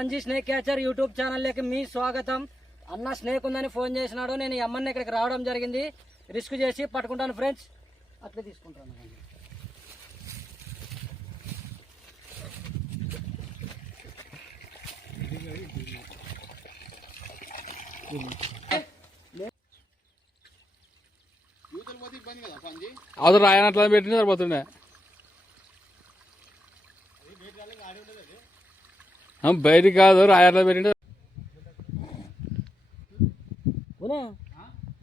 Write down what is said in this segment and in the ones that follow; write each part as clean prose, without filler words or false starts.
Anji snake catcher YouTube ఛానల్లోకి మీ స్వాగతం. అన్న స్నేక్ ఉందని ఫోన్ చేసినాడు. నేను ఈ అమ్మని ఇక్కడికి రావడం జరిగింది. రిస్క్ చేసి పట్టుకుంటాను ఫ్రెండ్స్. అట్లా తీసుకుంటాను. అవతల రాయనట్లా పెట్టిన సరిపోతుండే. బయటికి కాదు రాయట్లా పెట్టిండే.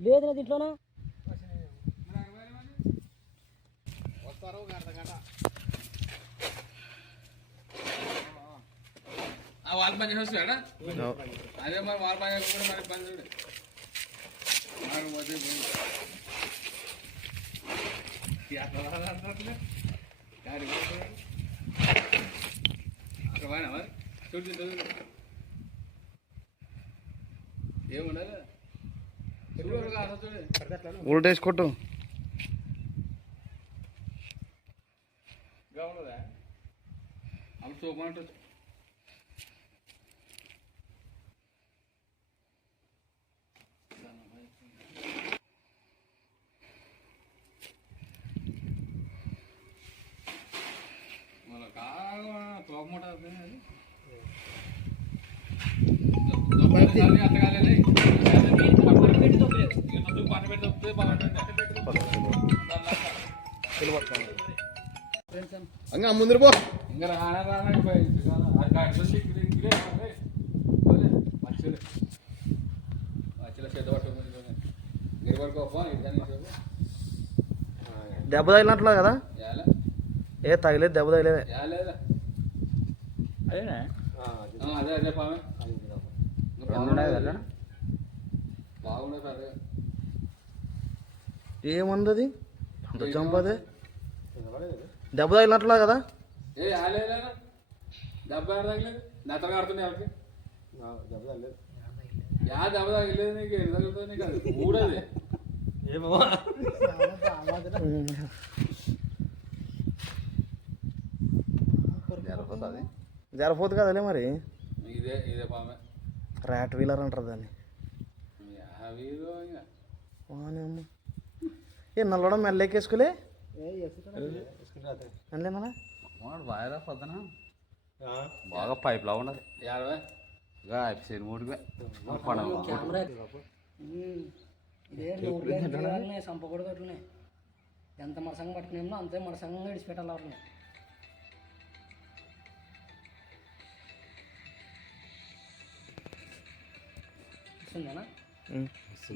లేదు దీంట్లోనా వాళ్ళ పని చేస్తాడా? అదే మరి వాళ్ళ పని కూడా మరి పని చూడు. ఏముండదు ఉల్టేసి కొట్టు. అప్పుడు చూపమంటు తోకమూట ముందు పో. ఇంకా రానా దెబ్బ తగిలినట్లా కదా? ఏ తగిలేదు, దెబ్బ తగిలేదే. అదే అదే పామే బాగుండే సరే. ఏముంది అంత చంపదే? దెబ్బ తగిలినట్లా కదా? ఏ ఆలేదా దెబ్బ తగలేదు. నెత్తలు కడుతున్నాయి వాళ్ళకి. దెబ్బ తగలేదు నీకు. ఎన్ని తగులుతుంది నీకు? అది మూడది. జరపోదు కదలే మరి. ఇదే ఇదే పామే. ర్యాట్ వీలర్ అంటారు దాన్ని. ఏ నల్లడం మెల్లెక్కేసుకోలే అన్లేనా? బాగా పొద్దున బాగా పైప్ లా ఉన్నది. చంపకూడదు అట్లనే. ఎంత మరసంగా పట్టుకునేమో అంతే మరసంగా విడిచిపెట్టాలి వాటిని.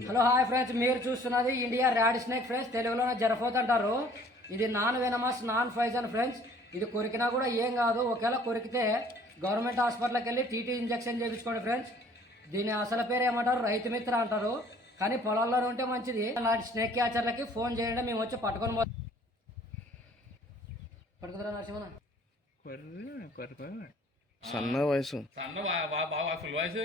హలో హాయ్ ఫ్రెండ్స్, మీరు చూస్తున్నది ఇండియా ర్యాడ్ స్నేక్ ఫ్రెండ్స్. తెలుగులో జరఫోత్ అంటారు. ఇది non venomous non poison friends. ఇది కొరికినా కూడా ఏం కాదు. ఒకవేళ కొరికితే గవర్నమెంట్ హాస్పిటల్కి వెళ్ళి టీటీ ఇంజెక్షన్ చేయించుకోండి ఫ్రెండ్స్. దీని అసలు పేరు ఏమంటారు? రైతు మిత్ర అంటారు. కానీ పొలాల్లోనే ఉంటే మంచిది. అలాంటి స్నేక్ క్యాచర్లకి ఫోన్ చేయండి, మేము వచ్చి పట్టుకొని పట్టుకుతారా నరసింహన? సన్న వయసు ఫుల్ వయసు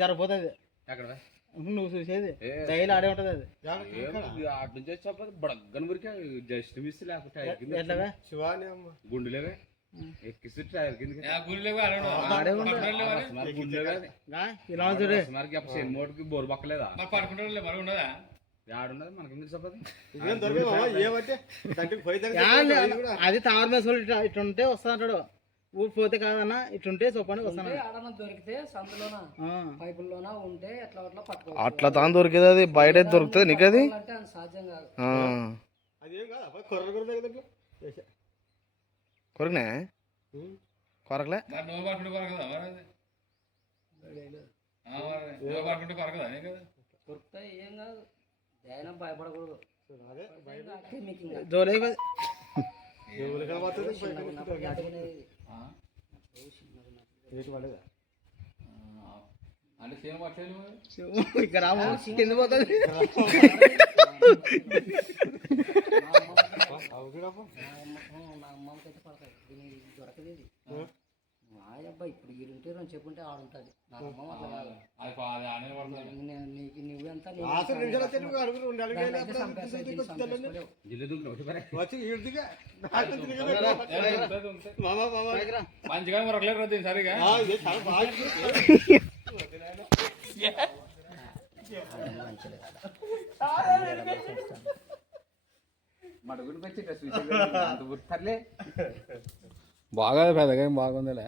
జరపోతుంది. నువ్వు చూసేది డైలీ ఆడే ఉంటది. అది అటు నుంచి వచ్చి బడగ్గన మురికి జస్ట్ మిస్ లేకపోతే గుండెలేవే ఎక్కిస్తే టైర్ కింద మోటుకి బోరు పక్కలేదా? పడుకుంటారు మరి ఉండదా? ఆడున్నది మనకి అది తావర మేసలు ఇట్లుంటే వస్తా అంటాడు. ఊరు పోతే కాదన్నా ఇట్లుంటే చెప్పండి వస్తాను. దొరికితే సందులోన పైపుల్లోన ఉంటే ఎట్లా అట్లా పట్టుకో. అట్లా తాను దొరికేది, అది బయట దొరుకుతుంది నీకు. అది సాధ్యం కాదు. కొరకనే కొరకలే కొరుకుతాయి ఏం కాదు. అయినా భయపడకూడదు. జోలే అంటే సేమ్ పట్టలేదు ఇక్కడ కింద పోతుంది. నా అమ్మకైతే పడతాయి. దీనికి దొరకదు. ఇది అబ్బాయి ఇప్పుడు వీళ్ళు ఉంటే అని చెప్పుంటే ఆడుంటుంది నా అమ్మ అట్లా కాదు అది ఆనే పడుతుంది నువ్వెంత మంచిగా రొక్కలేరు వద్దు సరిగా బాగా పెద్దగా బాగుందిలే